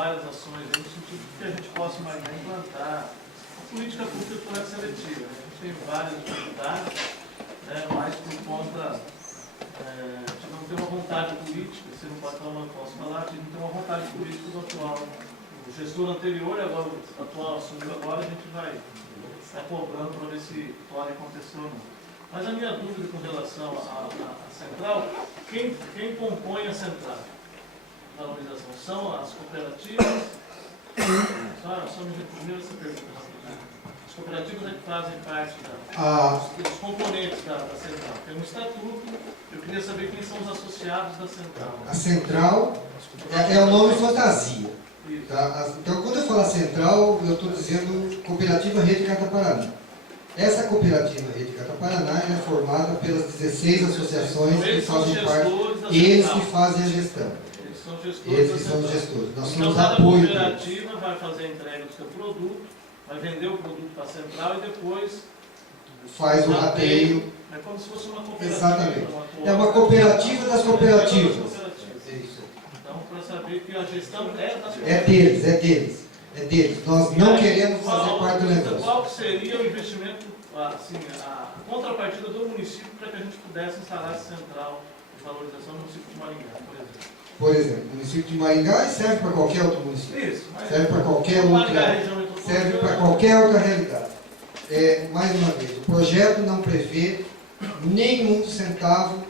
várias ações no sentido de que a gente possa implantar a política pública de coleta seletiva. A gente tem várias dificuldades, mas por conta de não ter uma vontade política, se não patrão não posso falar, de não ter uma vontade política do atual. O gestor anterior, agora o atual assumiu agora, a gente vai estar cobrando para ver se pode acontecer ou não. Mas a minha dúvida com relação à central, quem compõe a central? Valorização são as cooperativas. Só me responder essa pergunta rapidinho. As cooperativas é que fazem parte dos componentes da central. Tem um estatuto, eu queria saber quem são os associados da central. A central é o nome fantasia. Tá? Então, quando eu falo central, eu estou dizendo Cooperativa Rede Cataparaná. Essa Cooperativa Rede Cataparaná é formada pelas 16 associações então, que fazem parte. Eles que fazem a gestão. Eles que são os gestores. Nós somos apoio. A cooperativa vai fazer a entrega do seu produto, vai vender o produto para a central e depois faz o rateio. É como se fosse uma cooperativa. Exatamente. É uma cooperativa das cooperativas. Isso. Então, para saber que a gestão é das cooperativas. É deles. Nós não queremos fazer parte do negócio. Qual seria o investimento, assim, a contrapartida do município para que a gente pudesse instalar essa central de valorização no município de Maringá, por exemplo? Por exemplo, o município de Maringá serve para qualquer outro município. Isso. Serve para qualquer outra. Serve para qualquer outra realidade. Mais uma vez, o projeto não prevê nenhum centavo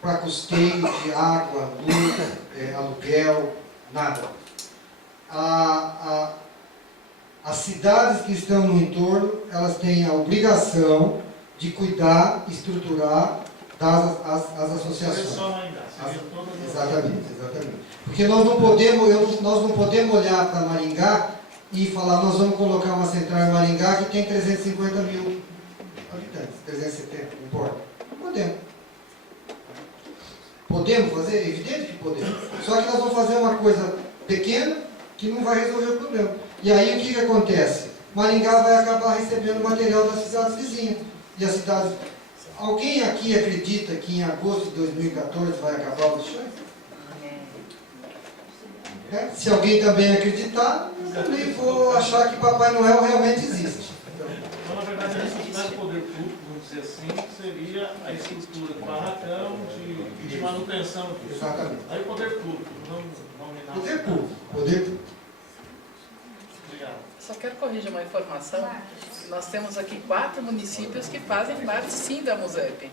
para custeio de água, luz, aluguel, nada. As cidades que estão no entorno, elas têm a obrigação de cuidar, estruturar as associações. Exatamente. Porque nós não podemos olhar para Maringá e falar, nós vamos colocar uma central em Maringá que tem 350 mil habitantes, 370, não importa. Não podemos. Podemos fazer? É evidente que podemos. Só que nós vamos fazer uma coisa pequena que não vai resolver o problema. E aí o que acontece? Maringá vai acabar recebendo material das cidades vizinhas. E as cidades... Alguém aqui acredita que em agosto de 2014 vai acabar o lixões? Se alguém também acreditar, eu também vou achar que Papai Noel realmente existe. Então, na verdade, a necessidade do poder público, vamos dizer assim, seria a estrutura de barracão, de manutenção disso. Exatamente. Aí o poder público, não Poder público. Obrigado. Só quero corrigir uma informação. Nós temos aqui 4 municípios que fazem parte, sim, da MUSEP.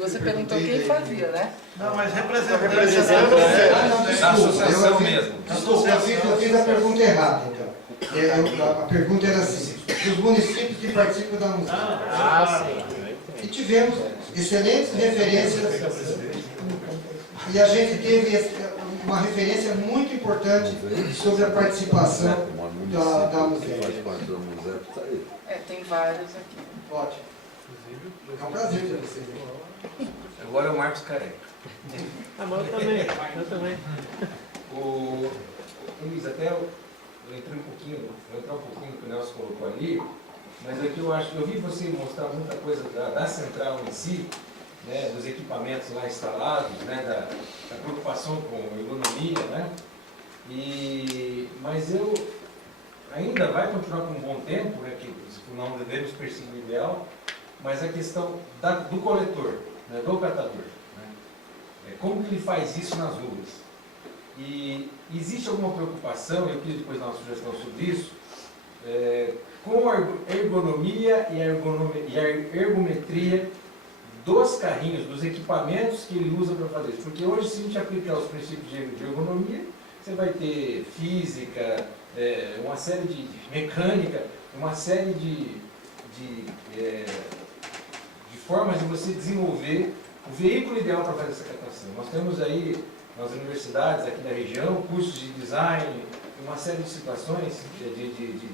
Você perguntou quem fazia, né? Não, mas representando a associação mesmo. Desculpa, eu fiz a pergunta errada, então. A pergunta era assim, dos municípios que participam da MUSEP. E tivemos excelentes referências. E a gente teve uma referência muito importante sobre a participação da MUSEP. Tem vários aqui. Ótimo. É um prazer ter vocês. Agora é o Marcos Careca. Eu também. Luiz, até eu entrei vou entrar um pouquinho no que o Nelson colocou ali, mas aqui eu vi você mostrar muita coisa da central em si, né, dos equipamentos lá instalados, né, da preocupação com a ergonomia, né, mas eu ainda vai continuar com um bom tempo, né, que não devemos perseguir o ideal, mas a questão do coletor, né, do catador, né, como que ele faz isso nas ruas? E existe alguma preocupação, eu queria depois dar uma sugestão sobre isso, com a ergonomia e a ergometria dos carrinhos, dos equipamentos que ele usa para fazer isso. Porque hoje, se a gente aplicar os princípios de ergonomia, você vai ter física, uma série de mecânica, uma série de formas de você desenvolver o veículo ideal para fazer essa captação. Nós temos aí, nas universidades aqui da região, cursos de design, uma série de situações, de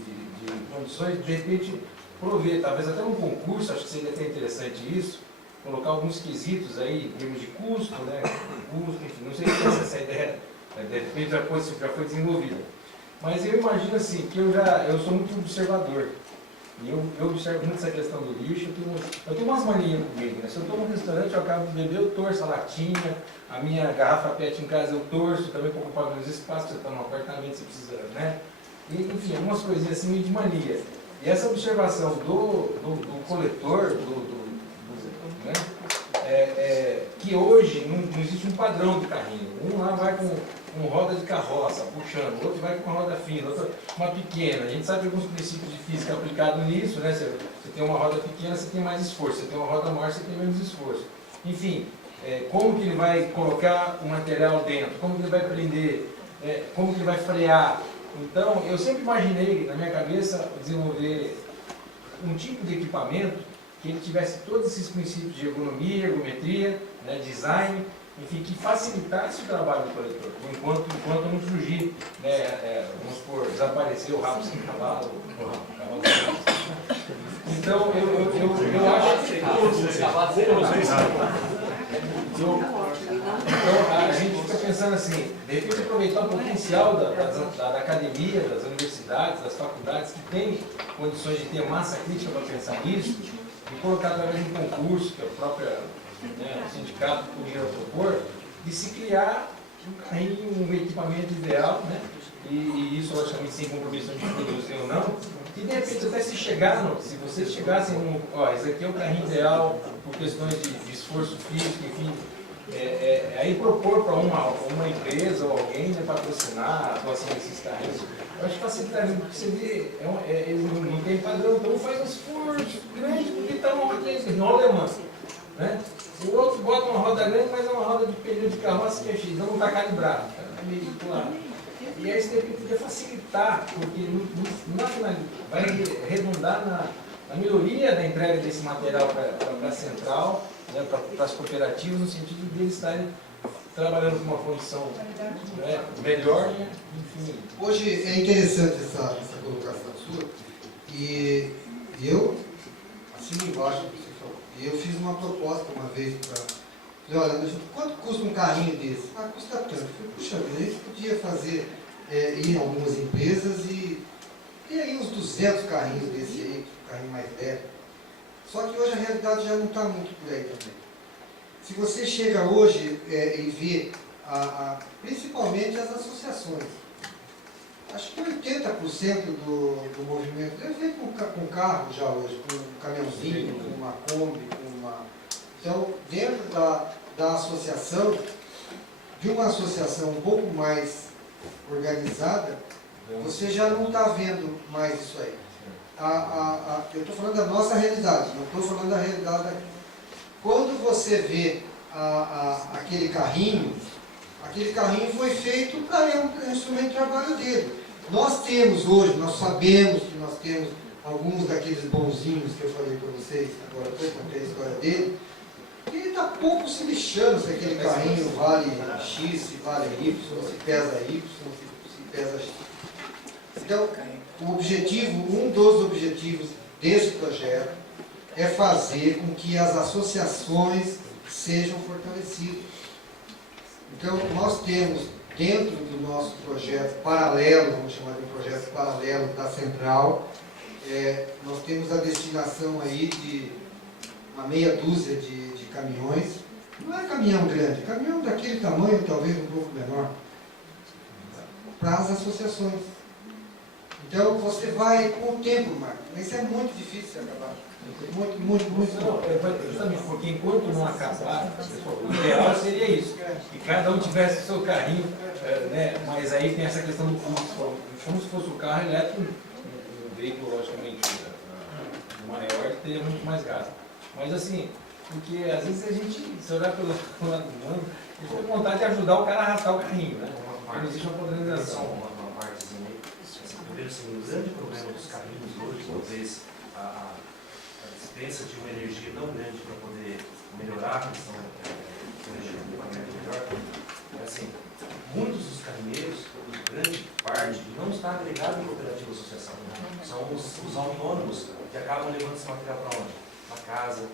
condições, de repente, prover, talvez até um concurso, acho que seria até interessante isso, colocar alguns quesitos aí, em termos de custo, né? Custo, enfim, não sei se essa ideia, de repente, já foi desenvolvida. Mas eu imagino assim, que eu sou muito observador. E eu observo muito essa questão do lixo. Eu tenho umas manias comigo, né? Se eu estou num restaurante, eu acabo de beber, eu torço a latinha, a minha garrafa PET em casa eu torço, também para ocupar menos espaço, você está num apartamento, você precisa, né? E, enfim, algumas coisinhas assim meio de mania. E essa observação do coletor, né? Que hoje não existe um padrão de carrinho. Um lá vai com roda de carroça, puxando, o outro vai com uma roda fina, outro uma pequena. A gente sabe alguns princípios de física aplicados nisso, né? Você tem uma roda pequena, você tem mais esforço. Você tem uma roda maior, você tem menos esforço. Enfim, como que ele vai colocar o material dentro, como que ele vai prender, como que ele vai frear. Então, eu sempre imaginei, na minha cabeça, desenvolver um tipo de equipamento que ele tivesse todos esses princípios de ergonomia, ergometria, né, design, enfim, que facilitasse o trabalho do coletor, enquanto não surgir, né, vamos supor, desaparecer o rabo sem cavalo, o cavalo sem rabo. Então, eu acho que... Então, a gente fica pensando assim, de repente aproveitar o potencial da academia, das universidades, das faculdades que têm condições de ter massa crítica para pensar nisso, e colocar através de um concurso, que é o próprio sindicato poderia propor, de se criar um carrinho, um equipamento ideal, né? E isso logicamente sem compromisso de produzir ou não, e de repente até se vocês chegassem esse aqui é o carrinho ideal por questões de esforço físico, enfim, aí propor para uma empresa ou alguém, né, patrocinar a atuação desses carrinhos, eu acho que facilitaria, porque você vê, eles não tem padrão, então faz um esforço grande porque está uma roda igual alemã, né? O outro bota uma roda grande, mas é uma roda de pneu de carroça que é X, não está calibrado, é meio claro. E aí você podia facilitar, porque vai redundar na melhoria da entrega desse material para a central, né, para as cooperativas, no sentido de eles estarem trabalhando com uma condição, né, melhor, né, enfim. Hoje é interessante essa colocação sua, e eu, assim embaixo, eu fiz uma proposta uma vez para... Olha, quanto custa um carrinho desse? Custa tanto. Eu falei, puxa vida, a gente podia fazer, ir em algumas empresas e ter aí uns 200 carrinhos desse aí, carrinho mais velho. Só que hoje a realidade já não está muito por aí também. Se você chega hoje e vê, principalmente as associações, acho que 80% do movimento é feito com carro já hoje, com um caminhãozinho, com uma Kombi, com uma... Então, dentro da associação, de uma associação um pouco mais organizada, você já não está vendo mais isso aí. Eu estou falando da nossa realidade, não estou falando da realidade daqui. Quando você vê aquele carrinho foi feito para um instrumento de trabalho dele. Nós temos hoje, nós sabemos que nós temos alguns daqueles bonzinhos que eu falei para vocês, agora eu contei a história dele, e ele está pouco se lixando se aquele carrinho vale X, se vale Y, se pesa Y, se pesa X. Então, um dos objetivos desse projeto é fazer com que as associações sejam fortalecidas. Então, nós temos, dentro do nosso projeto paralelo, vamos chamar de um projeto paralelo da Central, nós temos a destinação aí de uma meia dúzia de caminhões. Não é caminhão grande, caminhão daquele tamanho, talvez um pouco menor, para as associações. Então, você vai com o tempo, Marcos, mas isso é muito difícil de acabar. Muito. Justamente porque enquanto não acabar, o ideal seria isso, que cada um tivesse o seu carrinho, né? Mas aí tem essa questão do custo. Como se fosse um carro elétrico, um veículo logicamente maior, que teria muito mais gasto. Mas assim, porque às vezes a gente, se olhar pelo lado humano, a gente tem vontade de ajudar o cara a arrastar o carrinho, né? Não existe uma modernização. Uma partezinha aí. O grande problema dos carrinhos hoje, talvez a dispensa de uma energia tão grande para poder melhorar a questão da energia do equipamento melhor, assim, muitos dos carrinheiros, grande parte, não está agregado em cooperativa ou associação. São os autônomos que acabam levando esse material para onde? Para casa,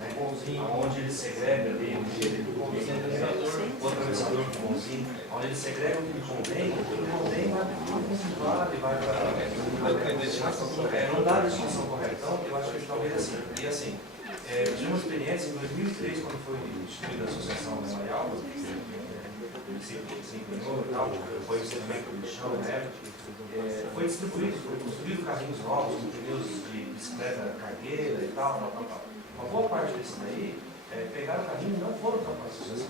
né? Onde ele segrega ali, o atravessador com o bonzinho, onde ele segrega o que lhe convém, vai para da destinação correta. Não dá a destinação correta. Então, eu acho que talvez assim. E assim, eu tive uma experiência em 2003, quando foi instituída a Associação Memorial, se empenhou e tal, foi o segmento do chão, né? Foi distribuído, foi construído carrinhos novos, com pneus de bicicleta cargueira e tal. Uma boa parte desse daí, pegaram o carrinho e não foram para a associação.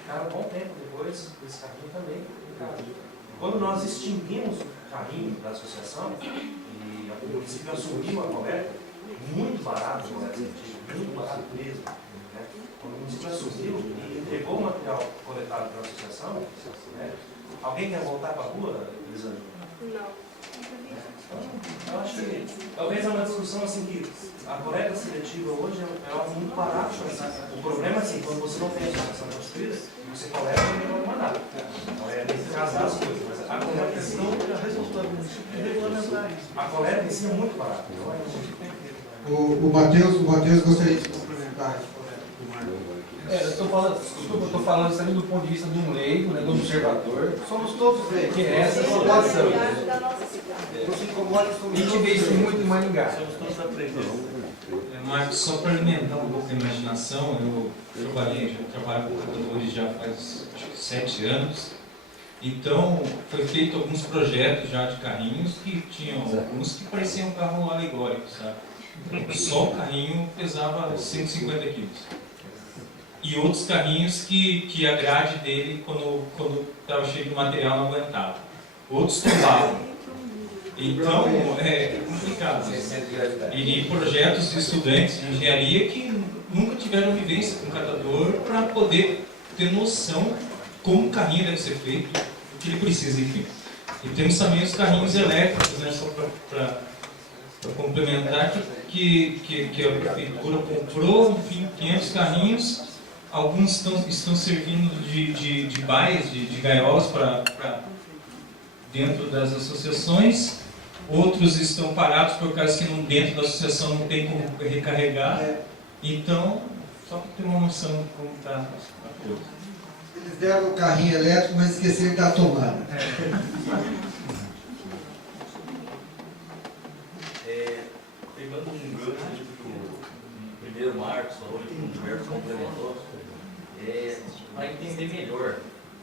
Ficaram um bom tempo depois, esse carrinho também ficado. Quando nós extinguimos o carrinho da associação, e o município assumiu a coleta, muito barato, muito barato mesmo. Né? Quando o município assumiu e entregou o material coletado pela associação, né? Alguém quer voltar para a rua, Elisandro? Não. Então, eu acho que talvez é uma discussão assim que a coleta seletiva hoje é algo muito barato. O problema é assim, quando você não tem a associação construída, você coleta e não vai mandar. Então é nesse caso das coisas, mas a coleta em si, a responsabilidade do município de regulamentar isso. a coleta em si é muito barata. Então, O Matheus gostaria de complementar isso. Eu estou falando também do ponto de vista de um leigo, né, do observador, Somos todos leigos. que é essa situação. Da nossa cidade. Não se incomoda, A somos gente todos vê isso leigos. muito em Maringá. Somos todos aprendendo. Marcos, só para alimentar um pouco a imaginação, eu trabalho com catadores já faz acho que 7 anos. Então, foi feito alguns projetos já de carrinhos que tinham alguns que pareciam um carro alegórico, sabe? Só o carrinho pesava 150 quilos. E outros carrinhos que a grade dele, quando estava cheio de material, não aguentava. Outros tombavam. Então, é complicado. E projetos de estudantes de engenharia que nunca tiveram vivência com catador para poder ter noção como o carrinho deve ser feito, o que ele precisa, enfim. E temos também os carrinhos elétricos, né, só para complementar, que a prefeitura comprou, enfim, 500 carrinhos. Alguns estão servindo de baias, de gaiolas para dentro das associações. Outros estão parados por causa que dentro da associação não tem como recarregar. Então, só para ter uma noção de como está a coisa. Eles deram o carrinho elétrico, mas esqueceram da tomada. Pegando um gancho ali que o primeiro Marcos falou e que o Gilberto complementou, para entender melhor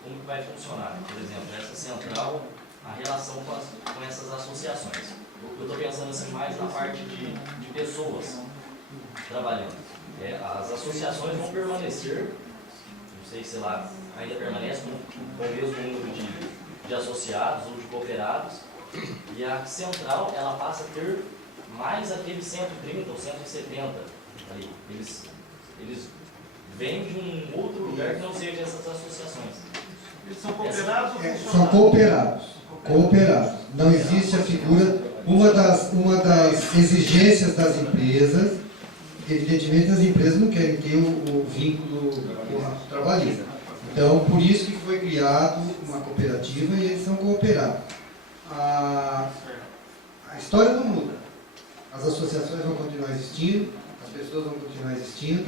como que vai funcionar, por exemplo, essa central, a relação com essas associações. Eu estou pensando assim mais na parte de pessoas trabalhando. As associações vão permanecer, não sei se lá ainda permanece com o mesmo número de associados ou de cooperados, e a central ela passa a ter mais aqueles 130 ou 170 ali. Eles vêm de um outro lugar que não seja essas associações. Eles são cooperados ou funcionários? São cooperados. Não existe a figura. Uma das exigências das empresas, evidentemente as empresas não querem ter o vínculo trabalhista. Então, por isso que foi criado uma cooperativa e eles são cooperados. A história não muda. As associações vão continuar existindo, as pessoas vão continuar existindo.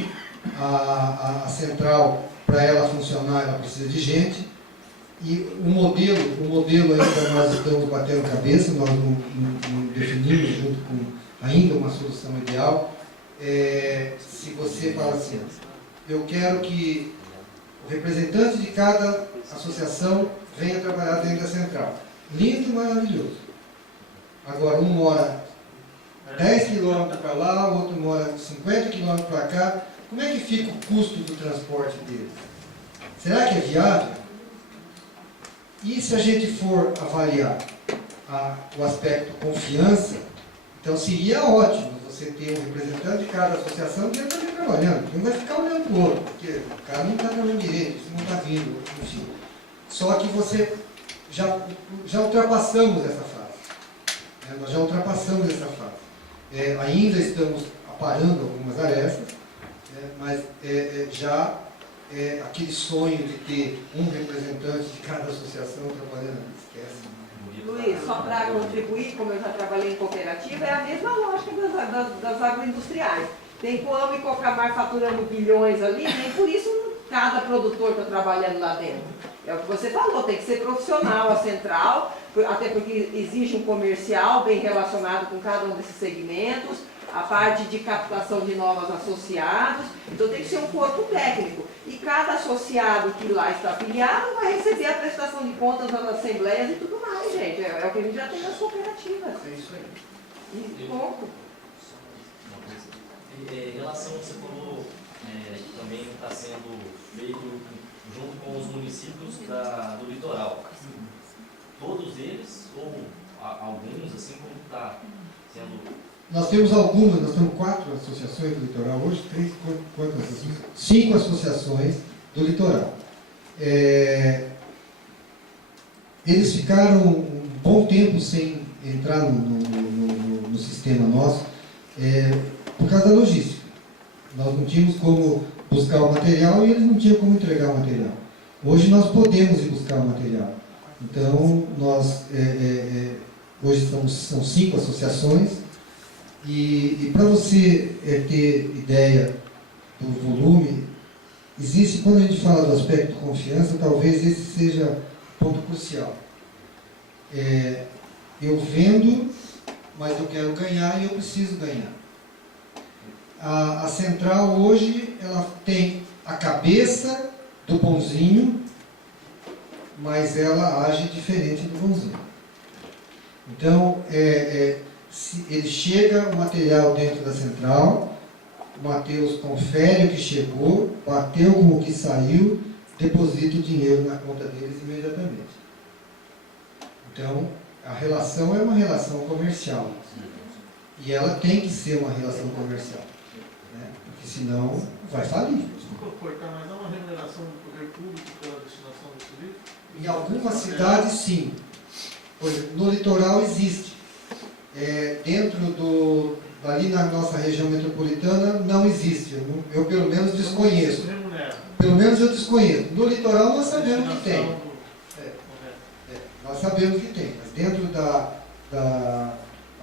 A central, para ela funcionar, ela precisa de gente. E o modelo ainda nós estamos batendo cabeça, nós não definimos junto com ainda uma solução ideal. Se você fala assim, eu quero que o representante de cada associação venha trabalhar dentro da central. Lindo e maravilhoso. Agora, um mora 10 quilômetros para lá, o outro mora 50 quilômetros para cá. Como é que fica o custo do transporte deles? Será que é viável? E se a gente for avaliar o aspecto confiança, então seria ótimo você ter um representante de cada associação que está trabalhando. Não vai ficar olhando para o outro, porque o cara não está trabalhando direito, isso não está vindo, enfim. Só que você já ultrapassamos essa fase. Nós já ultrapassamos essa fase. Ainda estamos aparando algumas arestas, mas já aquele sonho de ter um representante de cada associação trabalhando, esquece. Luiz, só para contribuir, como eu já trabalhei em cooperativa, é a mesma lógica das agroindustriais. Tem Coamo e Cocamar faturando bilhões ali, nem por isso cada produtor está trabalhando lá dentro. É o que você falou, tem que ser profissional a central, até porque exige um comercial bem relacionado com cada um desses segmentos, a parte de captação de novos associados, então tem que ser um corpo técnico. E cada associado que lá está afiliado vai receber a prestação de contas nas assembleias e tudo mais, gente. É o que a gente já tem nas cooperativas. É isso aí. E ponto. Em relação ao que você falou, que também está sendo feito junto com os municípios do litoral. Todos eles, ou alguns, assim como está sendo... Nós temos algumas, nós temos 4 associações do litoral hoje, 3, quantas associações? 5 associações do litoral. Eles ficaram um bom tempo sem entrar no sistema nosso, por causa da logística. Nós não tínhamos como buscar o material e eles não tinham como entregar o material. Hoje nós podemos ir buscar o material. Então, nós, hoje são 5 associações, e para você ter ideia do volume, existe, quando a gente fala do aspecto confiança, talvez esse seja o ponto crucial. Eu vendo, mas eu quero ganhar e eu preciso ganhar. A central hoje, ela tem a cabeça do bonzinho, mas ela age diferente do bonzinho. Então, ele chega o material dentro da central, o Matheus confere o que chegou, bateu com o que saiu, deposita o dinheiro na conta deles imediatamente. Então, a relação é uma relação comercial. E ela tem que ser uma relação comercial. Porque senão vai falir. Desculpa cortar, mas há uma remuneração do poder público pela destinação desse livro? Em algumas cidades, sim. Por exemplo, no litoral existe. Ali na nossa região metropolitana não existe. Eu pelo menos desconheço. Pelo menos eu desconheço. No litoral nós sabemos que tem. Nós sabemos que tem. Mas dentro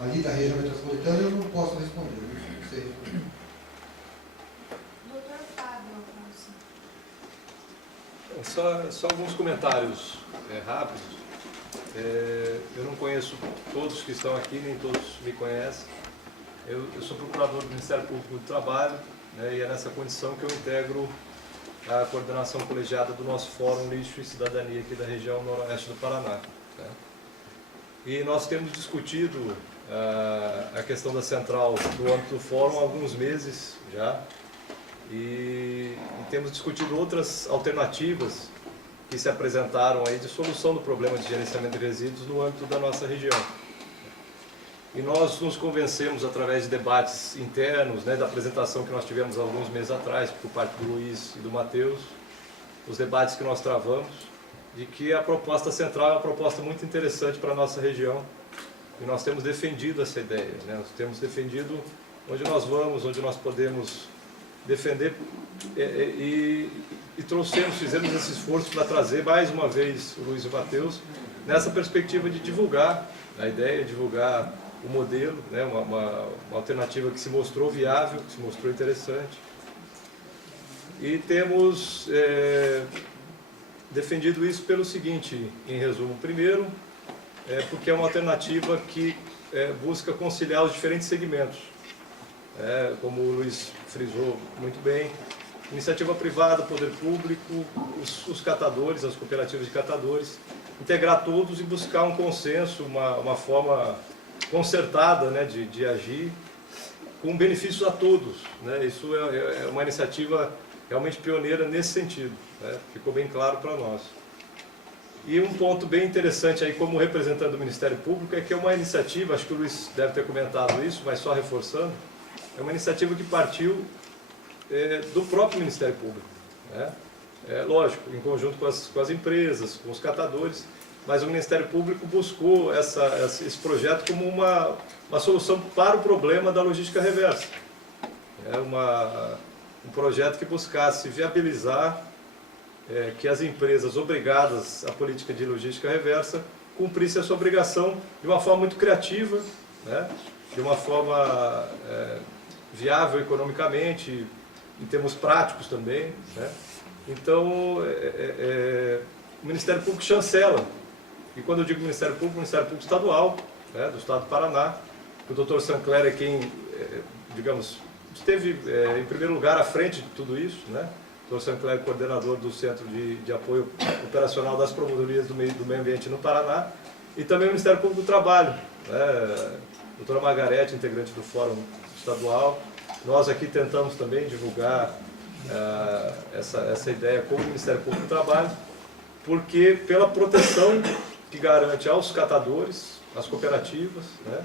ali da região metropolitana eu não posso responder. Não sei responder. Só alguns comentários rápidos. Eu não conheço todos que estão aqui, nem todos me conhecem. Eu sou procurador do Ministério Público do Trabalho, né, e é nessa condição que eu integro a coordenação colegiada do nosso Fórum Lixo e Cidadania aqui da região noroeste do Paraná. Né. E nós temos discutido a questão da central no âmbito do Fórum há alguns meses já, e temos discutido outras alternativas que se apresentaram aí de solução do problema de gerenciamento de resíduos no âmbito da nossa região. E nós nos convencemos através de debates internos, né, da apresentação que nós tivemos alguns meses atrás por parte do Luiz e do Matheus, os debates que nós travamos, de que a proposta central é uma proposta muito interessante para a nossa região, e nós temos defendido essa ideia, né? Nós temos defendido onde nós vamos, onde nós podemos defender, e fizemos esse esforço para trazer mais uma vez o Luiz e o Matheus nessa perspectiva de divulgar a ideia, divulgar o modelo, né, uma alternativa que se mostrou viável, que se mostrou interessante. E temos defendido isso pelo seguinte, em resumo. Primeiro, porque é uma alternativa que busca conciliar os diferentes segmentos. Como o Luiz frisou muito bem, iniciativa privada, poder público, os catadores, as cooperativas de catadores, integrar todos e buscar um consenso, uma forma concertada, né, de agir com benefícios a todos. Né? Isso é uma iniciativa realmente pioneira nesse sentido, né? Ficou bem claro para nós. E um ponto bem interessante aí como representante do Ministério Público é que é uma iniciativa, acho que o Luiz deve ter comentado isso, mas só reforçando, é uma iniciativa que partiu do próprio Ministério Público, né? Lógico, em conjunto com as empresas, com os catadores, mas o Ministério Público buscou esse projeto como uma solução para o problema da logística reversa. É um projeto que buscasse viabilizar que as empresas obrigadas à política de logística reversa cumprissem a sua obrigação de uma forma muito criativa, né? De uma forma viável economicamente, em termos práticos também, né? Então, o Ministério Público chancela. E quando eu digo Ministério Público estadual, né, do Estado do Paraná. O Dr. Sancler é quem, digamos, esteve em primeiro lugar à frente de tudo isso, né? O Dr. Sancler é coordenador do Centro de Apoio Operacional das Promotorias do Meio Ambiente no Paraná. E também o Ministério Público do Trabalho, né? Doutora Margarete, integrante do Fórum Estadual. Nós aqui tentamos também divulgar essa ideia com o Ministério Público do Trabalho, porque pela proteção que garante aos catadores, às cooperativas, né?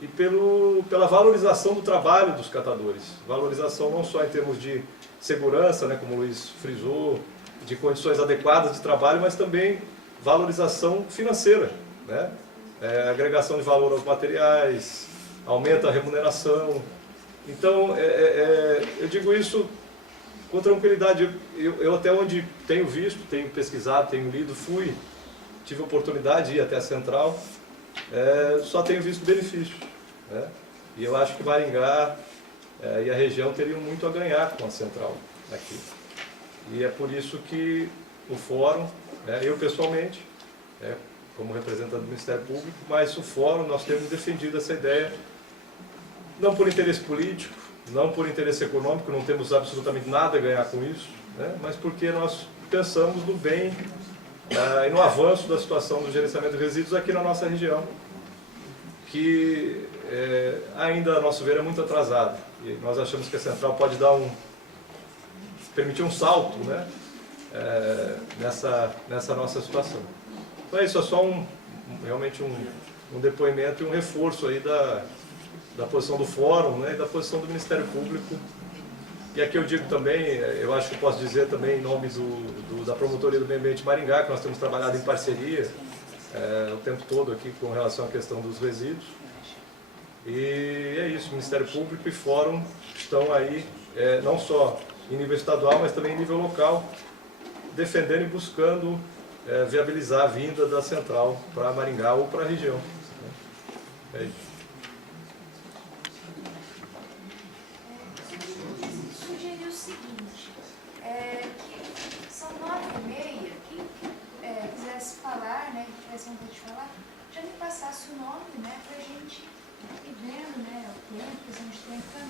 E pela valorização do trabalho dos catadores. Valorização não só em termos de segurança, né, como o Luiz frisou, de condições adequadas de trabalho, mas também valorização financeira, né? Agregação de valor aos materiais, aumenta a remuneração. Então, eu digo isso com tranquilidade. Eu até onde tenho visto, tenho pesquisado, tenho lido, tive a oportunidade de ir até a Central, só tenho visto benefícios, né? E eu acho que Maringá e a região teriam muito a ganhar com a Central aqui. E é por isso que o Fórum, eu pessoalmente, como representante do Ministério Público, mas o Fórum, nós temos defendido essa ideia, não por interesse político, não por interesse econômico, não temos absolutamente nada a ganhar com isso, né? Mas porque nós pensamos no bem e no avanço da situação do gerenciamento de resíduos aqui na nossa região, que ainda, a nosso ver, é muito atrasado. E nós achamos que a Central pode permitir um salto, né, nessa nossa situação. Então isso é só realmente um depoimento e um reforço aí da posição do Fórum, né, e da posição do Ministério Público. E aqui eu digo também, eu acho que posso dizer também em nome da Promotoria do Meio Ambiente Maringá, que nós temos trabalhado em parceria o tempo todo aqui com relação à questão dos resíduos. E é isso, o Ministério Público e Fórum estão aí, não só em nível estadual, mas também em nível local, defendendo e buscando viabilizar a vinda da Central para Maringá ou para a região. É isso. Sugerir o seguinte, que são 9h30, quem quisesse falar, né, que tivesse vontade de falar, já me passasse o nome, né, para a gente ir vendo, né, o tempo que a gente tem para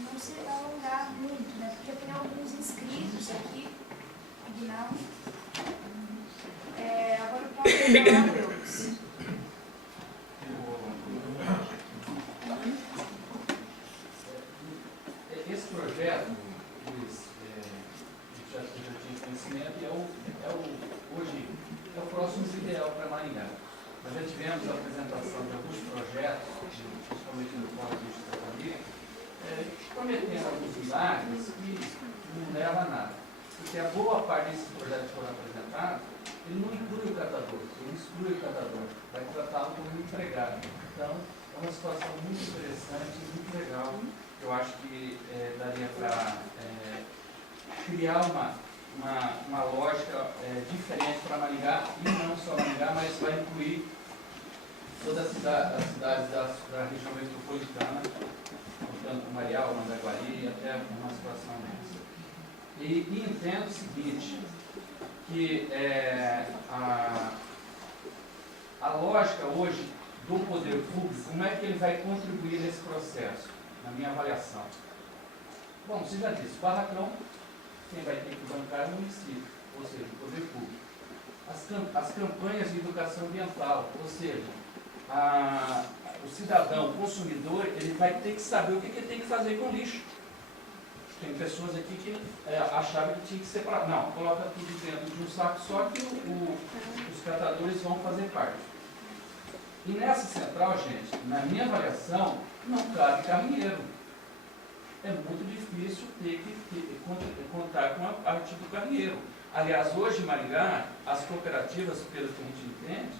não se alongar muito, né, porque tem alguns inscritos aqui, Aguinaldo. Agora eu posso falar, Deus. Esse projeto, Luiz, já tinha conhecimento, hoje é o próximo ideal para Maringá. Nós já tivemos a apresentação de alguns projetos, principalmente no Fórum de Tratamento, prometendo alguns milagres que não leva a nada. Porque a boa parte desses projetos que foram apresentados, ele não inclui o catador, ele exclui o catador, vai tratá-lo como um empregado. Então, é uma situação muito interessante, muito legal. Eu acho que daria para criar uma lógica diferente para Maringá, e não só Maringá, mas vai incluir todas as cidades da região metropolitana, portanto, Marial, Mandaguari, até uma situação dessa. E entendo o seguinte, que a lógica hoje do poder público, como é que ele vai contribuir nesse processo, na minha avaliação? Bom, você já disse, o barracão, quem vai ter que bancar é o município, ou seja, o poder público. As campanhas de educação ambiental, ou seja, o cidadão, o consumidor, ele vai ter que saber o que ele tem que fazer com o lixo. Tem pessoas aqui que achavam que tinha que separar. Não, coloca tudo dentro de um saco só que os catadores vão fazer parte. E nessa central, gente, na minha avaliação, não cabe caminheiro. É muito difícil ter que contar com a parte do caminheiro. Aliás, hoje em Maringá, as cooperativas, pelo que a gente entende,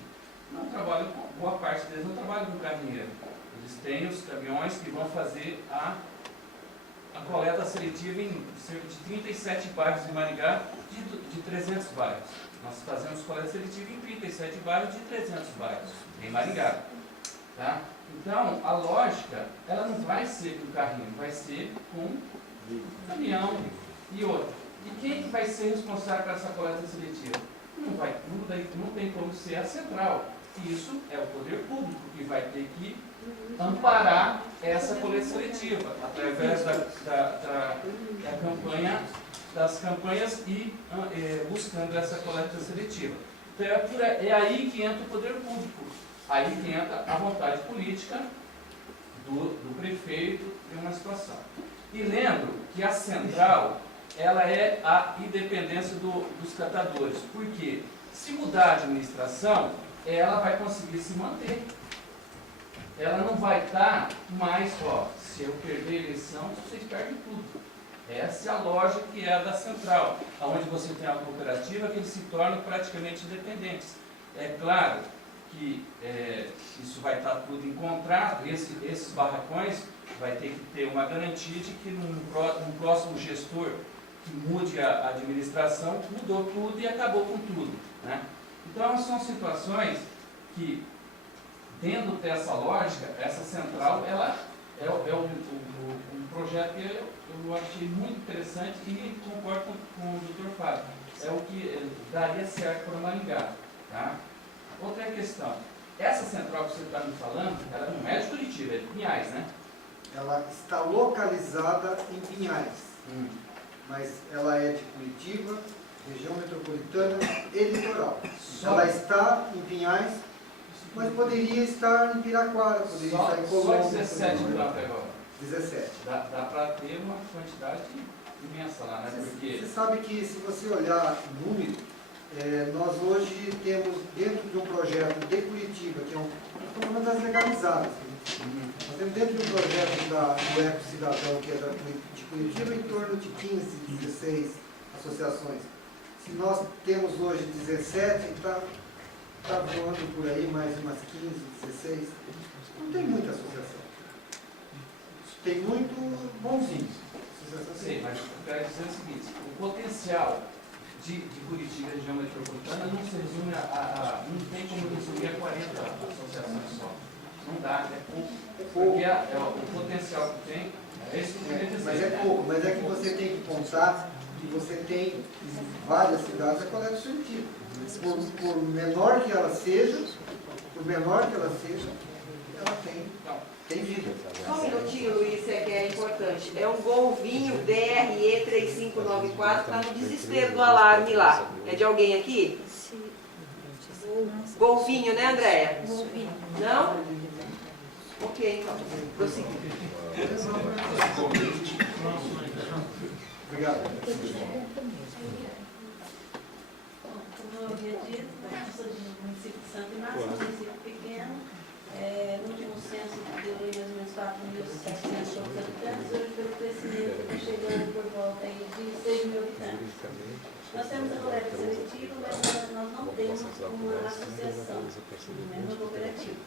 não trabalham boa parte deles não trabalham com caminheiro. Eles têm os caminhões que vão fazer a coleta seletiva em cerca de 37 bairros de Maringá, de 300 bairros. Nós fazemos coleta seletiva em 37 bairros de 300 bairros, em Maringá. Tá? Então, a lógica, ela não vai ser com carrinho, vai ser com caminhão e outra. E quem que vai ser responsável por essa coleta seletiva? Não tem como ser a central. Isso é o poder público que vai ter que amparar essa coleta seletiva através das campanhas e buscando essa coleta seletiva. Então é aí que entra o poder público, aí que entra a vontade política do prefeito em uma situação. E lembro que a central, ela é a independência dos catadores, porque se mudar a administração, ela vai conseguir se manter. Ela não vai estar mais, se eu perder a eleição, vocês perdem tudo. Essa é a lógica que é a da central, onde você tem a cooperativa que eles se tornam praticamente independentes. É claro que isso vai estar tudo em contrato, esses barracões vai ter que ter uma garantia de que num próximo gestor que mude a administração, mudou tudo e acabou com tudo, né? Então são situações que, dentro dessa lógica, essa central, ela é um projeto que eu achei muito interessante e concordo com o Dr. Fábio. É o que daria certo para Maringá. Tá? Outra questão. Essa central que você está me falando, ela não é de Curitiba, é de Pinhais, né? Ela está localizada em Pinhais, mas ela é de Curitiba, região metropolitana e litoral. Ela está em Pinhais, mas poderia estar em Piraquara, poderia estar em Colômbia. Só 17 plantas agora. 17. Dá para ter uma quantidade imensa lá, né? Porque... Você sabe que, se você olhar o número, nós hoje temos, dentro de um projeto de Curitiba, que é uma das legalizadas, nós temos dentro de um projeto do Eco Cidadão, que é de Curitiba, em torno de 15, 16 associações. Se nós temos hoje 17, está voando por aí mais umas 15, 16. Não tem muita associação. Tem muito bonzinho. Sim, mas eu quero dizer o seguinte, o potencial de Curitiba, região metropolitana, não se resume não tem como resumir a 40 associações só. Não dá, é pouco. Porque o potencial que tem é esse que eu queria dizer. Mas é pouco, mas é que você tem que contar que você tem em várias cidades a coleta seletiva. Por menor que ela seja, ela tem vida. Só um minutinho, Luiz, que é importante. É um Golvinho DRE 3594, está no desespero do alarme lá. É de alguém aqui? Golvinho, né, Andréia? Golvinho. Não? Ok, então. Prosseguir. Obrigado. Como eu havia dito, eu sou do município de Santo Inácio, um município pequeno. No último censo deu mais ou menos 4.700 habitantes, hoje pelo crescimento está chegando por volta aí de 6.000 habitantes. Nós temos a coleta seletiva, mas nós não temos uma associação, uma cooperativa.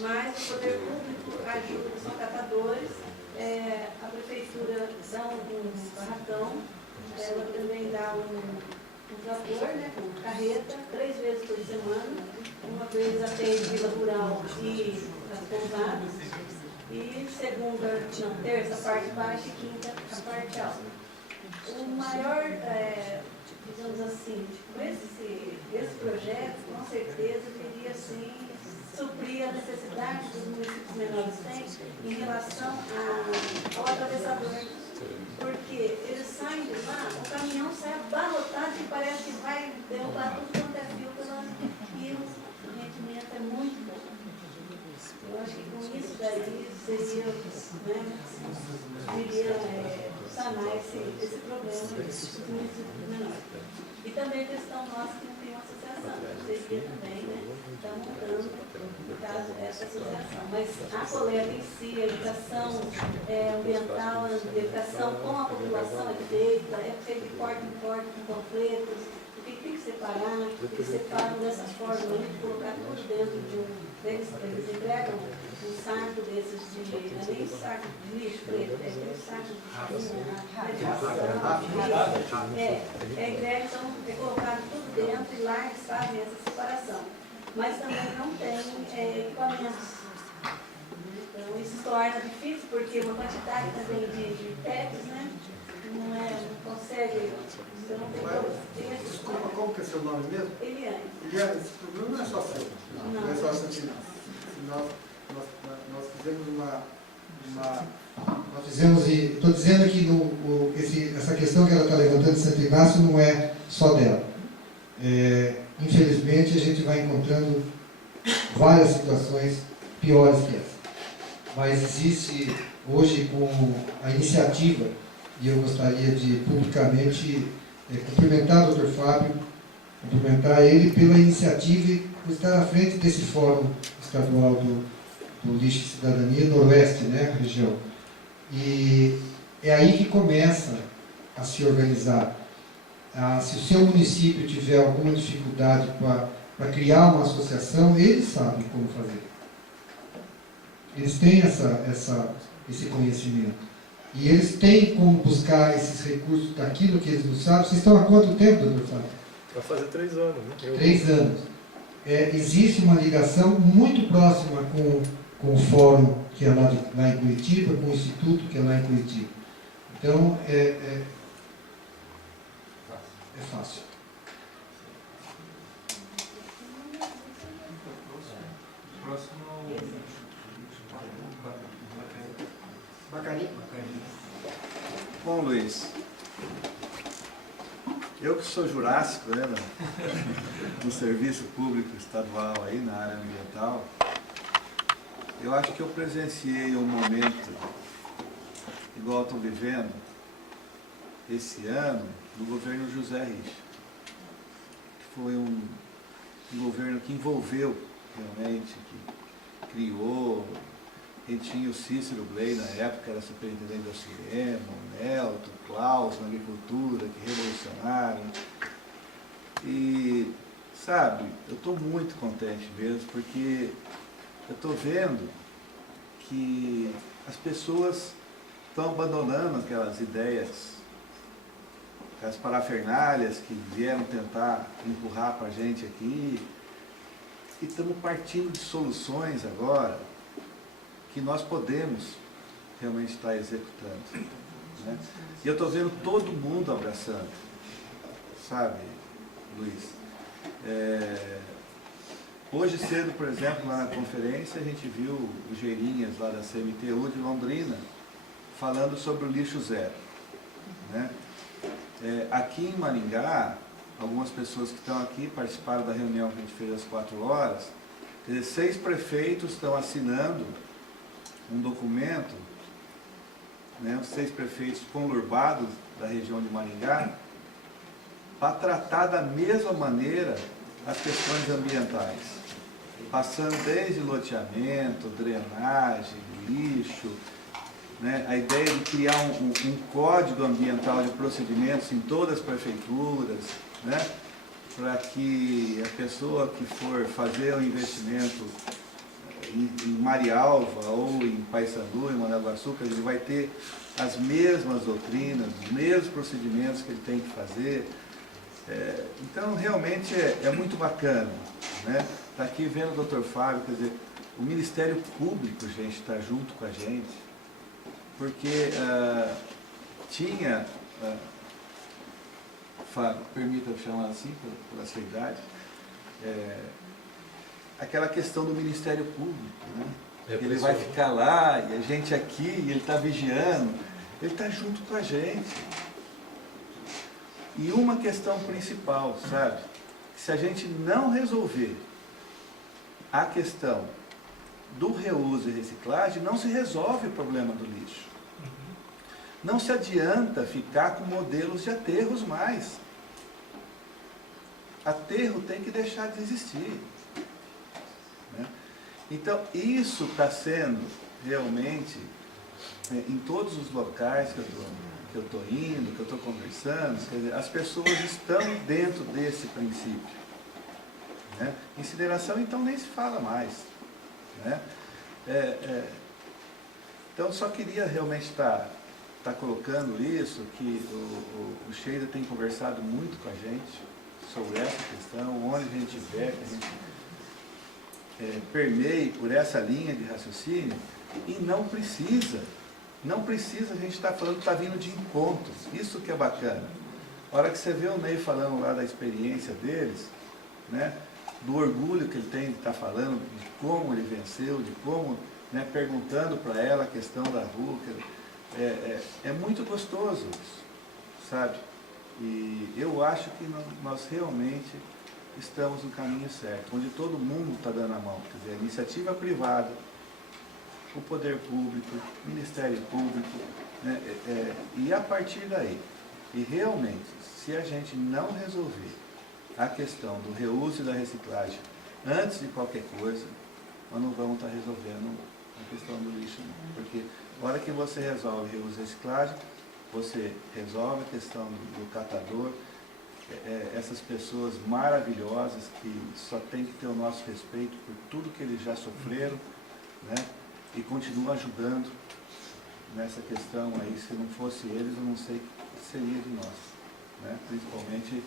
Mas o poder público ajuda, são catadores, a prefeitura dá um barracão, ela também dá um trator, né, com carreta, 3 vezes por semana, uma vez atende Vila Rural e as pousadas, e terça, a parte baixa e quinta, a parte alta. O maior, digamos assim, esse projeto, com certeza, deveria sim suprir a necessidade que os municípios menores têm em relação ao atravessador. Porque eles saem de lá, o caminhão sai abarrotado e parece que vai derrubar tudo quanto é fio e o rendimento é muito bom. Eu acho que com isso daí seria, sanar esse problema dos municípios menores. E também a questão nossa que não tem uma associação, seria também, estar montando, no caso, essa associação. Mas a coleta em si, a educação ambiental, a educação com a população é feita de porta em porta, com panfletos, porque tem que separar, eles separam dessa forma, de colocar tudo dentro de eles entregam um saco desses não é nem saco de lixo preto, é aquele saco de entrega, então é colocado tudo dentro e lá eles fazem essa separação. Mas também não tem equipamentos. Então isso se torna difícil porque uma quantidade também de PETs, né? não consegue, você não tem como. Desculpa, como que é seu nome mesmo? Eliane. Eliane, esse problema não é só seu. Não é só seu. Nós fizemos nós fizemos, e estou dizendo que essa questão que ela está levantando de Santo Inácio não é só dela. Infelizmente, a gente vai encontrando várias situações piores que essa. Mas existe hoje com a iniciativa, e eu gostaria de publicamente cumprimentar o Dr. Fábio, cumprimentar ele pela iniciativa e por estar à frente desse Fórum Estadual do Lixo e Cidadania, Noroeste, né, região. E é aí que começa a se organizar. Se o seu município tiver alguma dificuldade para criar uma associação, eles sabem como fazer. Eles têm esse conhecimento. E eles têm como buscar esses recursos daquilo que eles não sabem. Vocês estão há quanto tempo, doutor Fábio? Vai fazer 3 anos, né? 3 anos. Existe uma ligação muito próxima com o fórum que é lá em Curitiba, com o instituto que é lá em Curitiba. Então, é fácil. Bacari. Bom, Luiz, eu que sou jurássico, né, no serviço público estadual aí na área ambiental, eu acho que eu presenciei um momento igual estou vivendo esse ano do governo José Richa, que foi um governo que envolveu realmente, que criou. Quem tinha o Cícero Bley na época era superintendente da CIEMA, o Nelton, o Klaus na agricultura, que revolucionaram. E, sabe, eu estou muito contente mesmo, porque eu estou vendo que as pessoas estão abandonando aquelas ideias, aquelas parafernálias que vieram tentar empurrar para a gente aqui, e estamos partindo de soluções agora que nós podemos realmente estar executando. Né? E eu estou vendo todo mundo abraçando, sabe, Luiz? Hoje cedo, por exemplo, lá na conferência, a gente viu o Geirinhas lá da CMTU de Londrina falando sobre o lixo zero. Né? Aqui em Maringá, algumas pessoas que estão aqui participaram da reunião que a gente fez às 4 horas, quer dizer, 6 prefeitos estão assinando um documento, né, os 6 prefeitos conurbados da região de Maringá, para tratar da mesma maneira as questões ambientais, passando desde loteamento, drenagem, lixo, né, a ideia de criar um código ambiental de procedimentos em todas as prefeituras, né, para que a pessoa que for fazer um investimento em Marialva ou em Paissandu, em Mandaguaçu, ele vai ter as mesmas doutrinas, os mesmos procedimentos que ele tem que fazer. Então, realmente é muito bacana, né? Tá aqui vendo o Dr. Fábio, quer dizer, o Ministério Público, gente, está junto com a gente, porque tinha, Fábio, permita chamar assim, pela sua idade, aquela questão do Ministério Público, né? Ele vai ficar lá, e a gente aqui, e ele está vigiando, ele está junto com a gente. E uma questão principal, sabe? Se a gente não resolver a questão do reuso e reciclagem, não se resolve o problema do lixo. Não se adianta ficar com modelos de aterros mais. Aterro tem que deixar de existir. Né? Então, isso está sendo realmente, em todos os locais que eu estou indo, que eu estou conversando, quer dizer, as pessoas estão dentro desse princípio. Né? Incineração, então, nem se fala mais. Né? Então, só queria realmente estar colocando isso, que o Sheila tem conversado muito com a gente sobre essa questão, onde a gente tiver, que a gente permeie por essa linha de raciocínio, e não precisa Não precisa a gente estar falando que está vindo de encontro. Isso que é bacana. A hora que você vê o Ney falando lá da experiência deles, né, do orgulho que ele tem de estar falando, de como ele venceu, de como, né, perguntando para ela a questão da rua, é muito gostoso isso, sabe? E eu acho que nós realmente estamos no caminho certo, onde todo mundo está dando a mão, quer dizer, a iniciativa privada, o poder público, o Ministério Público, né, e a partir daí, e realmente, se a gente não resolver a questão do reuso e da reciclagem antes de qualquer coisa, nós não vamos estar resolvendo a questão do lixo, não. Porque na hora que você resolve reuso e reciclagem, você resolve a questão do catador, essas pessoas maravilhosas que só tem que ter o nosso respeito por tudo que eles já sofreram, né? E continuam ajudando nessa questão aí. Se não fosse eles, eu não sei o que seria de nós, né? Principalmente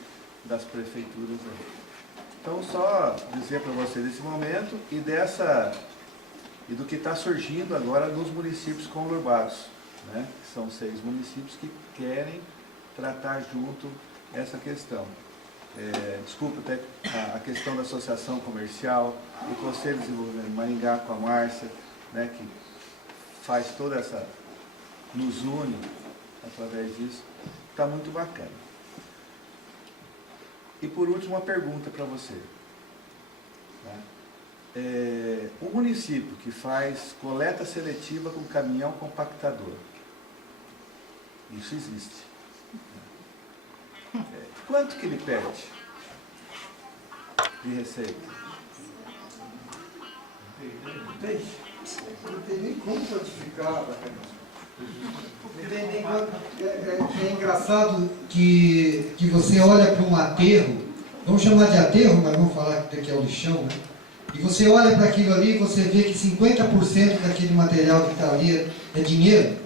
das prefeituras aí. Então, só dizer para vocês desse momento e do que está surgindo agora nos municípios conurbados, né? Que são 6 municípios que querem tratar junto essa questão. Desculpa até a questão da associação comercial, do Conselho de Desenvolvimento de Maringá com a Márcia, né, que faz toda essa, nos une através disso, está muito bacana. E por último, uma pergunta para você. Né? O município que faz coleta seletiva com caminhão compactador, isso existe. Quanto que ele perde de receita? Não tem nem como quantificar. É engraçado que você olha para um aterro, vamos chamar de aterro, mas vamos falar que é o lixão, né? E você olha para aquilo ali e você vê que 50% daquele material que está ali é dinheiro,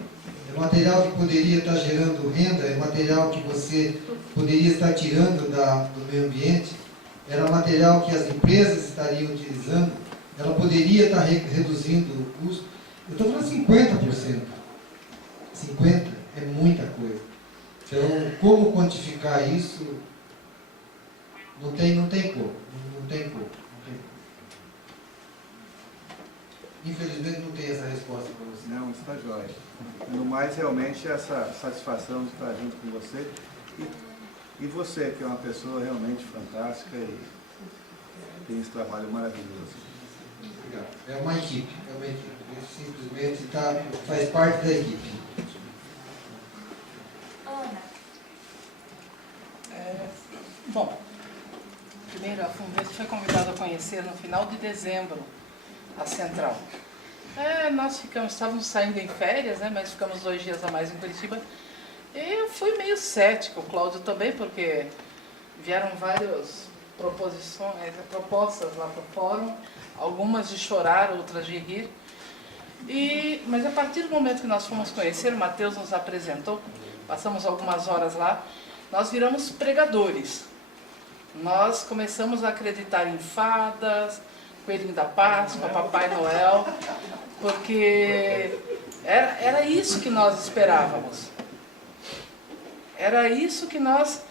é material que poderia estar gerando renda, é material que você poderia estar tirando do meio ambiente, era material que as empresas estariam utilizando, ela poderia estar reduzindo o custo. Eu estou falando 50%. 50% é muita coisa. Então, como quantificar isso? Não tem como. Não tem como. Infelizmente, não tem essa resposta para você. Não, está jóia. No mais, realmente, essa satisfação de estar junto com você. E você, que é uma pessoa realmente fantástica e tem esse trabalho maravilhoso. Obrigado. É uma equipe. Ele simplesmente faz parte da equipe. Ana. Bom, primeiro, a Funverde foi convidada a conhecer no final de dezembro a central. Nós estávamos saindo em férias, né, mas ficamos 2 dias a mais em Curitiba. E eu fui meio cético, o Cláudio também, porque vieram várias propostas lá para o fórum, algumas de chorar, outras de rir. Mas a partir do momento que nós fomos conhecer, o Matheus nos apresentou, passamos algumas horas lá, nós viramos pregadores. Nós começamos a acreditar em fadas, Coelhinho da Páscoa, Papai Noel, porque era isso que nós esperávamos. Era isso que nós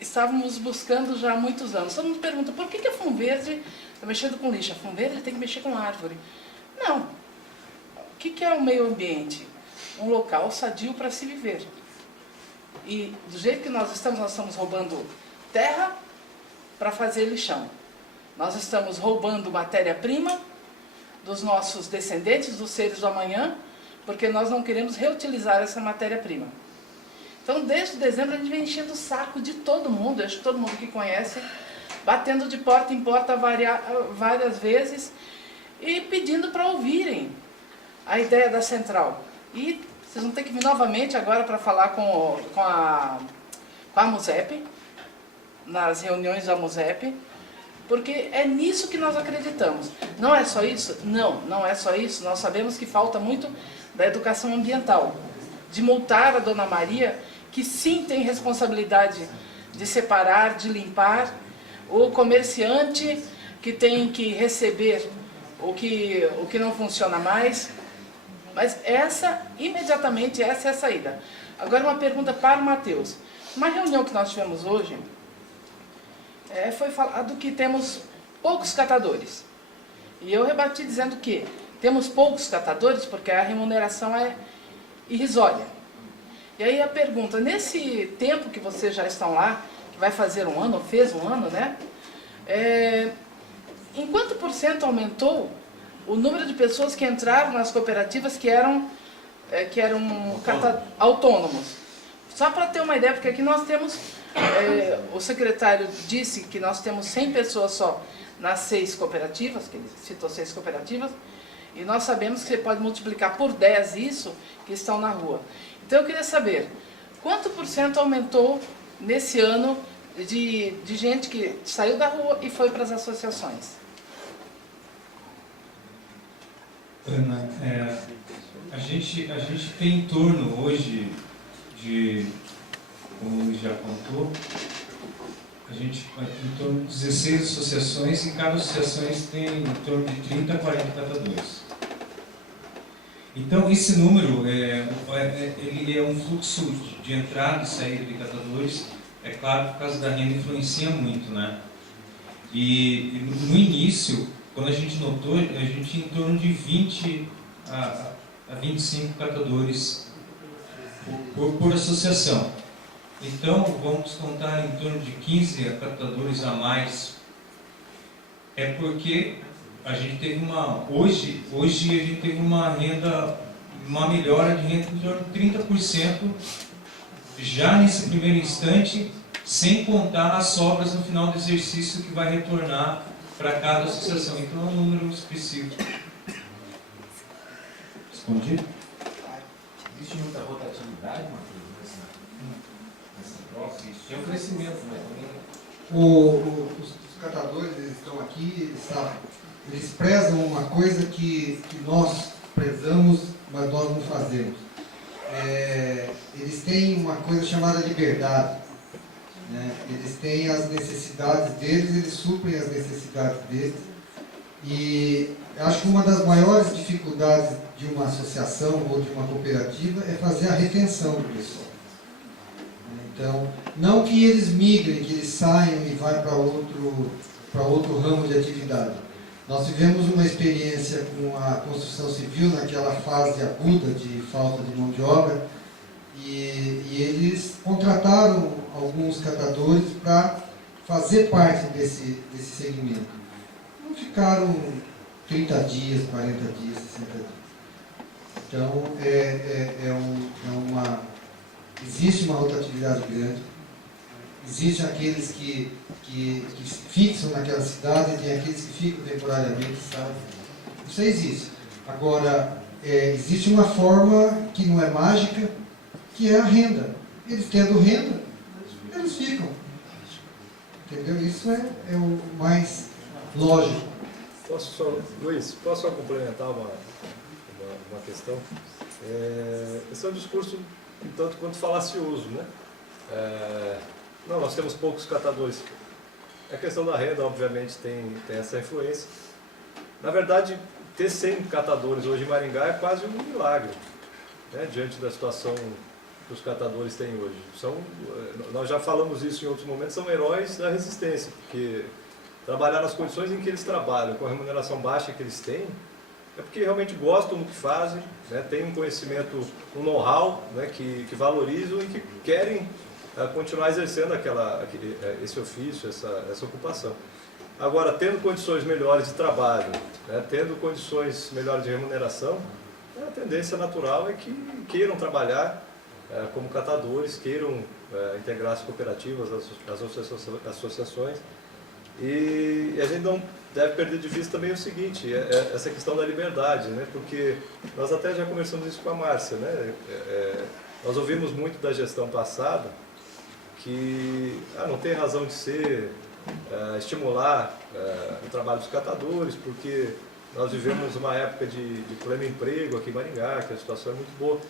estávamos buscando já há muitos anos. Todo mundo pergunta, por que a Funverde está mexendo com lixo? A Funverde tem que mexer com árvore. Não. O que é o meio ambiente? Um local sadio para se viver. E do jeito que nós estamos roubando terra para fazer lixão. Nós estamos roubando matéria-prima dos nossos descendentes, dos seres do amanhã, porque nós não queremos reutilizar essa matéria-prima. Então, desde dezembro, a gente vem enchendo o saco de todo mundo, acho que todo mundo que conhece, batendo de porta em porta várias vezes e pedindo para ouvirem a ideia da central. E vocês vão ter que vir novamente agora para falar com a MUSEP, nas reuniões da MUSEP, porque é nisso que nós acreditamos. Não é só isso? Não, não é só isso. Nós sabemos que falta muito da educação ambiental, de multar a Dona Maria, que sim tem responsabilidade de separar, de limpar, o comerciante que tem que receber o que não funciona mais, Mas imediatamente essa é a saída. Agora uma pergunta para o Matheus. Uma reunião que nós tivemos hoje, foi falado que temos poucos catadores. E eu rebati dizendo que temos poucos catadores porque a remuneração é irrisória. E aí a pergunta, nesse tempo que vocês já estão lá, que vai fazer um ano, ou fez um ano, né? Em quanto % aumentou o número de pessoas que entraram nas cooperativas que eram autônomos? Só para ter uma ideia, porque aqui nós temos, o secretário disse que nós temos 100 pessoas só nas 6 cooperativas, que ele citou 6 cooperativas, e nós sabemos que você pode multiplicar por 10 isso, que estão na rua. Então eu queria saber, quanto % aumentou nesse ano de gente que saiu da rua e foi para as associações? Ana, a gente tem em torno hoje de, como o Luiz já contou, a gente tem em torno de 16 associações e cada associação tem em torno de 30 a 40 catadores. Então esse número ele é um fluxo de entrada e saída de catadores, é claro, por causa da renda influencia muito, né? E no início, quando a gente notou, a gente tinha em torno de 20 a 25 catadores por associação. Então, vamos contar em torno de 15 catadores a mais. É porque a gente teve hoje a gente teve uma melhora de renda em torno de 30%, já nesse primeiro instante, sem contar as sobras no final do exercício que vai retornar para cada associação. Então é um número específico. Respondido? Existe muita rotatividade, Matheus, nessa troca? Tem um crescimento, mas também... Os catadores, eles estão aqui, eles prezam uma coisa que nós prezamos, mas nós não fazemos. Eles têm uma coisa chamada liberdade. Né? Eles têm as necessidades deles, eles suprem as necessidades deles. E acho que uma das maiores dificuldades de uma associação ou de uma cooperativa é fazer a retenção do pessoal. Então, não que eles migrem, que eles saiam e vão para outro ramo de atividade. Nós tivemos uma experiência com a construção civil naquela fase aguda de falta de mão de obra e eles contrataram alguns catadores para fazer parte desse segmento. Não ficaram 30 dias, 40 dias, 60 dias. Então, existe uma rotatividade grande, existem aqueles que fixam naquela cidade e tem aqueles que ficam temporariamente, sabe? Isso existe. Agora, existe uma forma que não é mágica, que é a renda. Eles tendo renda, eles ficam. Entendeu? Isso é o mais lógico. Luiz, posso só complementar uma questão? Esse é um discurso um tanto quanto falacioso, né? Não, nós temos poucos catadores. A questão da renda, obviamente, tem essa influência. Na verdade, ter 100 catadores hoje em Maringá é quase um milagre, né? Diante da situação que os catadores têm hoje. Nós já falamos isso em outros momentos, são heróis da resistência, porque trabalhar nas condições em que eles trabalham, com a remuneração baixa que eles têm, é porque realmente gostam do que fazem, né? Têm um conhecimento, um know-how, né? que valorizam e que querem continuar exercendo esse ofício, essa ocupação. Agora, tendo condições melhores de trabalho, né? Tendo condições melhores de remuneração, a tendência natural é que queiram trabalhar como catadores, queiram integrar as cooperativas, as associações. E a gente não deve perder de vista também o seguinte, essa questão da liberdade, né? Porque nós até já conversamos isso com a Márcia, né? Nós ouvimos muito da gestão passada que não tem razão de ser estimular o trabalho dos catadores, porque nós vivemos uma época de pleno emprego aqui em Maringá, que a situação é muito boa.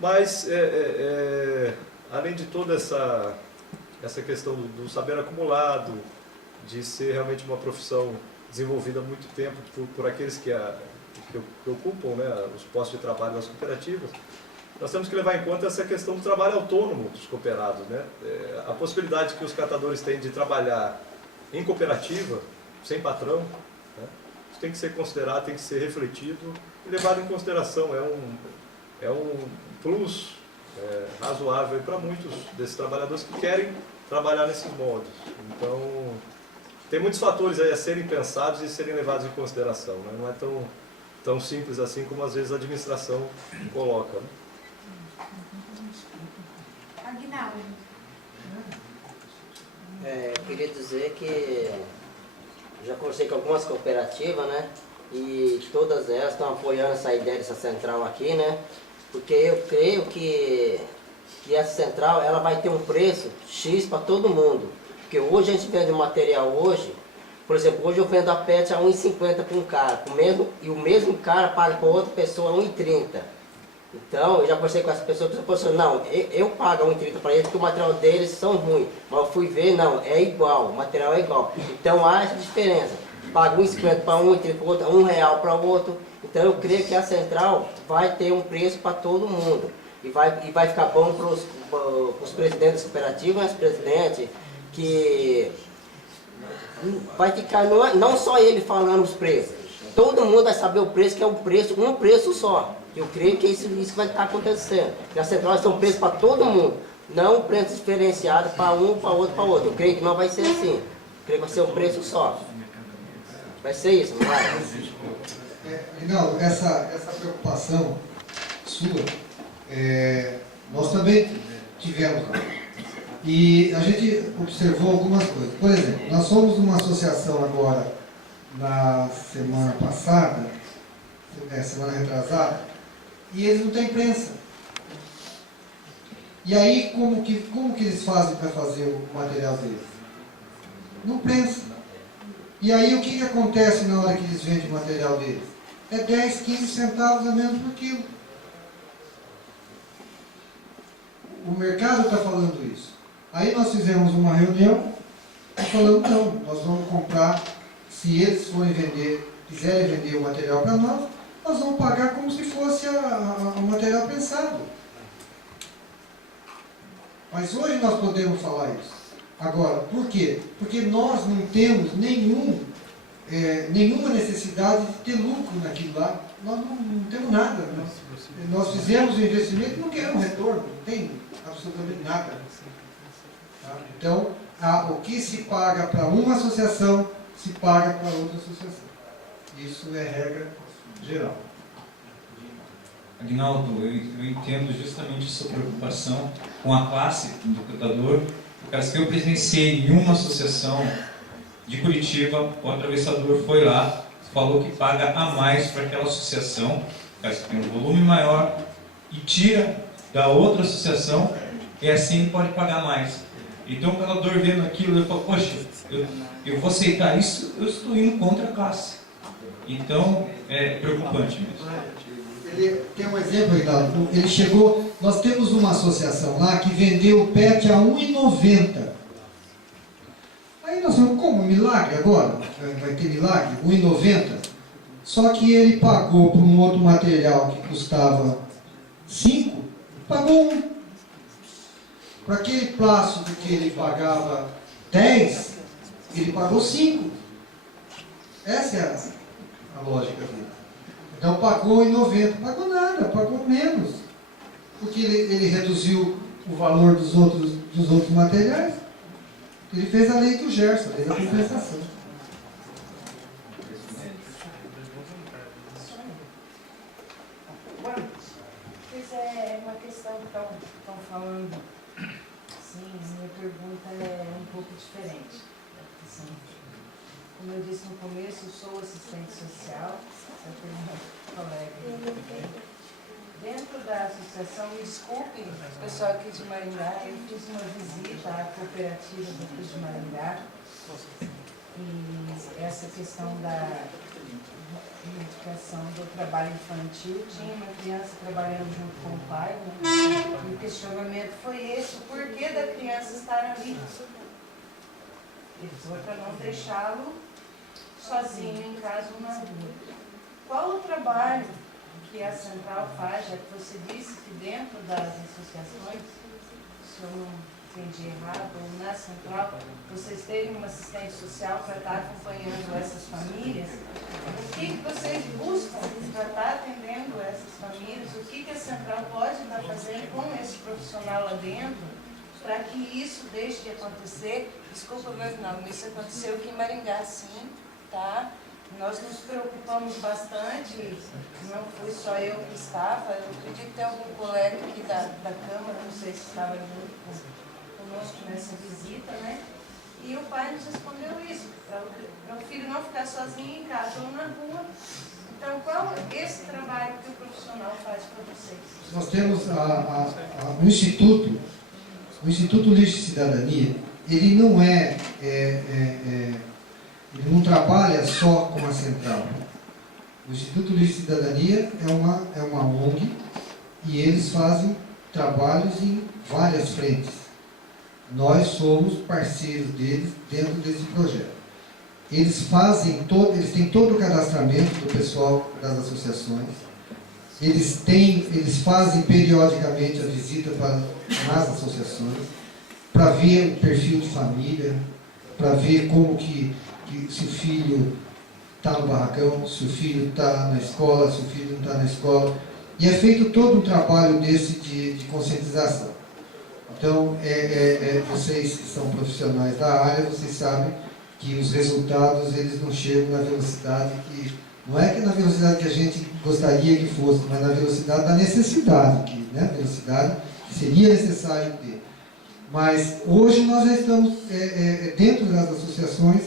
Mas, além de toda essa questão do saber acumulado, de ser realmente uma profissão desenvolvida há muito tempo por aqueles que que ocupam, né, os postos de trabalho das cooperativas, nós temos que levar em conta essa questão do trabalho autônomo dos cooperados, né? A possibilidade que os catadores têm de trabalhar em cooperativa, sem patrão, né? Isso tem que ser considerado, tem que ser refletido e levado em consideração. É um plus razoável para muitos desses trabalhadores que querem trabalhar nesses moldes. Então, tem muitos fatores aí a serem pensados e serem levados em consideração, né? Não é tão simples assim como às vezes a administração coloca, né? Aguinaldo. Queria dizer que já conversei com algumas cooperativas, né? E todas elas estão apoiando essa ideia dessa central aqui, né? Porque eu creio que essa central ela vai ter um preço X para todo mundo. Porque hoje a gente vende material hoje, por exemplo, hoje eu vendo a PET a R$ 1,50 para um cara, e o mesmo cara paga para outra pessoa R$ 1,30. Então, eu já conversei com essa pessoa, não, eu pago R$ 1,30 para eles porque o material deles são ruins. Mas eu fui ver, não, é igual, o material é igual. Então há essa diferença. Paga R$ 1,50 para um, R$1,30 para o outro, R$1 para o outro. Então eu creio que a central vai ter um preço para todo mundo. E vai ficar bom para os presidentes cooperativos, mas presidente que vai ficar, não só ele falando os preços. Todo mundo vai saber o preço, que é um preço só. Eu creio que isso vai estar acontecendo. E as centrais são preços para todo mundo, não um preço diferenciado para um, para outro, para outro. Eu creio que não vai ser assim. Eu creio que vai ser um preço só. Vai ser isso, não vai? Legal, essa preocupação sua, nós também tivemos. E a gente observou algumas coisas. Por exemplo, nós fomos numa associação agora, na semana passada, semana retrasada, e eles não têm prensa. E aí, como que eles fazem para fazer o material deles? Não prensa. E aí, o que acontece na hora que eles vendem o material deles? É 10, 15 centavos a menos por quilo. O mercado está falando isso. Aí nós fizemos uma reunião e falamos, não, nós vamos comprar, se eles quiserem vender o material para nós vamos pagar como se fosse o material pensado. Mas hoje nós podemos falar isso. Agora, por quê? Porque nós não temos nenhuma necessidade de ter lucro naquilo lá. Nós não temos nada. Nós fizemos o investimento e não queremos retorno. Não tem absolutamente nada. Tá? Então, o que se paga para uma associação, se paga para outra associação. Isso é regra geral. Aguinaldo, eu entendo justamente sua preocupação com a classe do catador. Porque que eu presenciei em uma associação de Curitiba, o atravessador foi lá, falou que paga a mais para aquela associação, caso tenha um volume maior, e tira da outra associação, e assim ele pode pagar mais. Então o catador vendo aquilo, ele fala, poxa, eu vou aceitar isso, eu estou indo contra a classe. Então é preocupante mesmo. Ele tem um exemplo, Reinaldo. Ele chegou, nós temos uma associação lá que vendeu o PET a R$ 1,90. Aí nós falamos, como? Milagre agora? Vai ter milagre? R$ 1,90? Só que ele pagou por um outro material que custava 5, pagou 1. Para aquele plástico que ele pagava 10, ele pagou 5. Essa é a lógica dele. Então pagou em 90, pagou nada, pagou menos. Porque ele reduziu o valor dos outros materiais. Ele fez a lei do Gerson, a lei da compensação. Pois é uma questão que estão falando. Sim, minha pergunta é um pouco diferente. Como eu disse no começo, eu sou assistente social, eu tenho um colega. Dentro da associação, me desculpe, o pessoal aqui de Maringá, eu fiz uma visita à cooperativa daqui de Maringá, e essa questão da educação do trabalho infantil, tinha uma criança trabalhando junto com o pai, né? E o questionamento foi esse, o porquê da criança estar ali? Ele foi para não deixá-lo sozinho em casa ou na rua. qual o trabalho que a Central faz, já que você disse que dentro das associações, se eu não entendi errado, ou na Central, vocês têm uma assistente social para estar acompanhando essas famílias. O que vocês buscam para estar atendendo essas famílias? O que a Central pode estar fazendo com esse profissional lá dentro para que isso deixe de acontecer? Desculpa, meu nome, isso aconteceu aqui em Maringá, sim, tá? Nós nos preocupamos bastante, não fui só eu que estava, eu acredito que tem algum colega aqui da Câmara, não sei se estava junto conosco nessa visita, né? E o pai nos respondeu isso, para o filho não ficar sozinho em casa ou na rua. Então, qual é esse trabalho que o profissional faz para vocês? Nós temos o Instituto Lixo e Cidadania, ele não ele não trabalha só com a Central. O Instituto Lixo e Cidadania é uma ONG e eles fazem trabalhos em várias frentes. Nós somos parceiros deles dentro desse projeto. Eles têm todo o cadastramento do pessoal das associações. Eles fazem periodicamente a visita nas associações para ver o perfil de família, para ver como se o filho está no barracão, se o filho está na escola, se o filho não está na escola. E é feito todo um trabalho desse de conscientização. Então, vocês que são profissionais da área, vocês sabem que os resultados eles não chegam na velocidade que... Não é que na velocidade que a gente gostaria que fosse, mas na velocidade da necessidade, né? Velocidade que seria necessário ter. Mas hoje nós já estamos dentro das associações